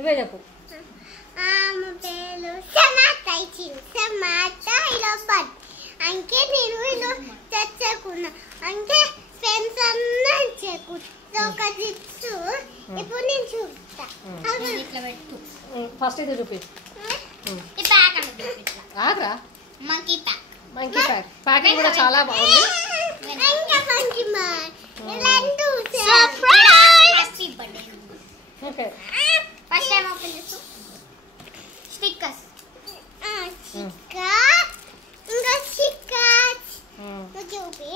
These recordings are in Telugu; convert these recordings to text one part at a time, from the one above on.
నువ్వే చెప్పు. అంకే నేను ఇలా తెచ్చుకున్నా అంకే ఫ్రెండ్స్ అందరూ ఒక జిప్స్ ఇప్పుడు నేను చూస్తా ఇట్లా పెట్టు ఫస్ట్ ఇది చూపి ఈ ప్యాక్ అంటే ఇట్లా ఆగ్రా మంకీ ప్యాక్ ప్యాకింగ్ కూడా చాలా బాగుంది. ఇంకా మంకీ మ్యాక్ ఇలాంటి surprise happy birthday okay first time open చేసు స్టిక్కర్స్ ఇంకా స్టిక్కర్స్ చూపి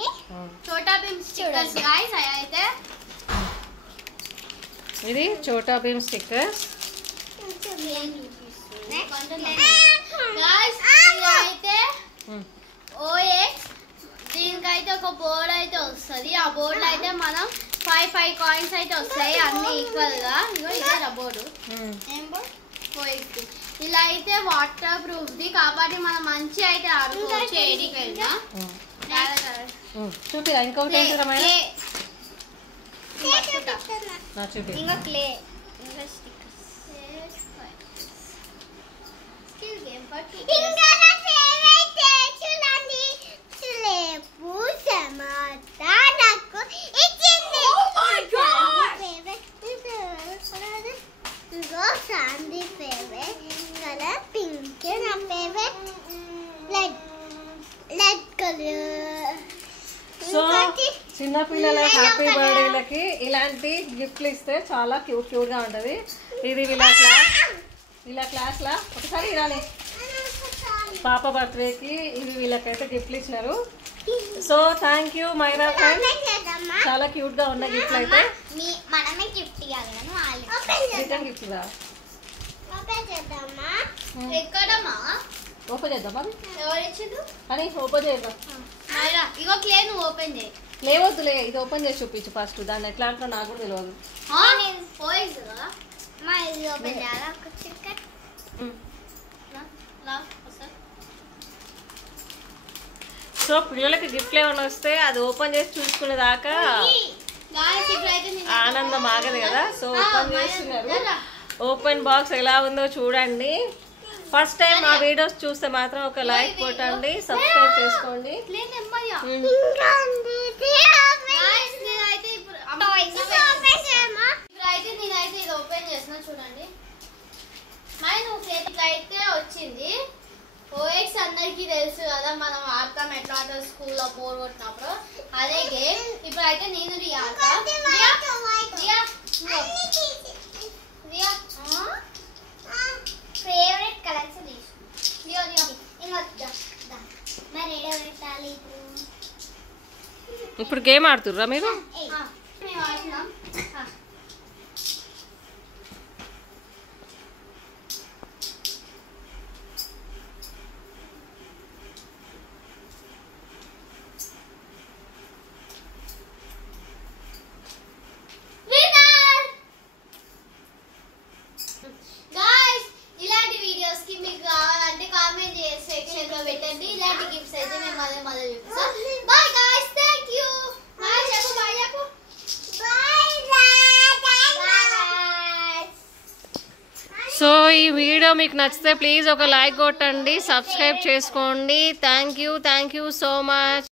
చోటా భీమ్ స్టిక్కర్స్ గైస్ అయితే ఇది చోటా భీమ్ స్టిక్కర్స్. అయితే ఓఎక్స్ దీనికైతే ఒక బోర్డ్ అయితే వస్తుంది. ఆ బోర్డులో అయితే మనం 5 కాయిన్స్ అయితే వస్తాయి అన్ని ఈక్వల్ గా. ఇగో ఇదే బోర్డు ఏం బోర్డు ఓఎక్స్. ఇలా అయితే వాటర్ ప్రూఫ్ ది కాబట్టి మనం మంచి అయితే ఆడుకోవచ్చు. ఏడికి వెళ్ళినా చూపి ఇంకొకటి చూపి ఇంకా క్లే సో చిన్న పిల్లల హ్యాపీ బర్త్డేలకి ఇలాంటి గిఫ్ట్లు ఇస్తే చాలా క్యూట్ గా ఉంటది. ఇది వీళ్ళ క్లాస్ లా ఒకసారి ఇరాని పాప బర్త్డేకి ఇవి వీళ్ళకైతే గిఫ్ట్లు ఇచ్చినారు. So thank you Myra friend, చాలా క్యూట్ గా ఉన్న గిఫ్ట్లు అయితే. మనమే గిఫ్ట్ ఇవ్వాలి, రిటర్న్ గిఫ్ట్ రా. ఎక్కడమ్మా ఓపెన్ చేద్దామా? ఎవరు ఇచ్చిండు అని ఓపెన్ చేద్దాం. ఇగో క్లే నువ్వు ఓపెన్ చేయి. లేవద్దులే, ఇది ఓపెన్ చేసి చూపించు ఫస్ట్. దాన్ని ఎట్లా అంటారో నాకు కూడా తెలియదు. సో పిల్లలకి గిఫ్ట్లు ఏమైనా వస్తే అది ఓపెన్ చేసి చూసుకునే దాకా ఆనందం ఆగదు కదా. సో ఓపెన్ చేస్తున్నారు. ఓపెన్ బాక్స్ ఎలా ఉందో చూడండి. ఫస్ట్ టైం మా వీడియోస్ చూస్తే మాత్రం ఒక లైక్ కొట్టండి, సబ్స్క్రైబ్ చేసుకోండి. నేనైతే ఇది ఓపెన్ చేసిన చూడండి. అయితే వచ్చింది ఓఎక్స్ అందరికి తెలుసు కదా, మనం ఆడతాం ఎట్లా ఆడతాం స్కూల్లో బోర్ కొట్టినప్పుడు అదే గేమ్. ఇప్పుడు అయితే నేను ఫేవరెట్ కలర్స్ ఇప్పుడు గేమ్ ఆడుతుర్రా మీరు? ఇలాంటి వీడియోస్ కి మీకు కావాలంటే కామెంట్ సెక్షన్ లో పెట్టండి. ఇలాంటి గిఫ్ట్స్ అయితే మేము మళ్ళీ చూపిస్తాం. Bye guys, thank you. By చెప్పు, బై చెప్పు. సో ఈ వీడియో మీకు నచ్చితే ప్లీజ్ ఒక లైక్ కొట్టండి, సబ్స్క్రైబ్ చేసుకోండి. Thank you so much.